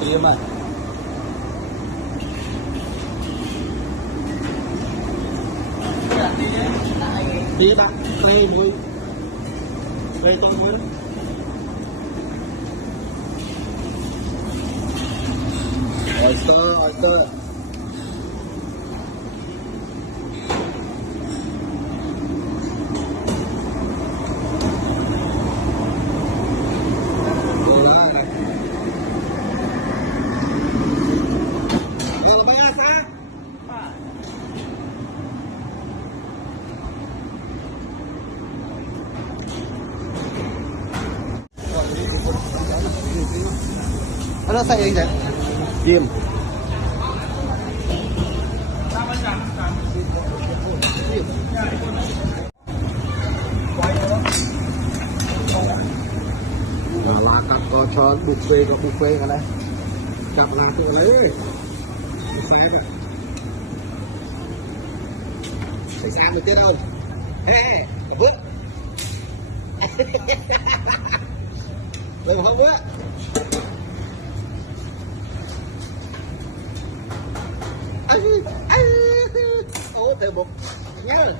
tiền mà đi bạn tay mới đây tôi mới oyster nó xây anh vậy diêm là cặp có cho buffet cái này cặp là tự lấy buffet kìa phải sang được tiết đâu hey cặp bước lên không bước ô từ bụng nhớ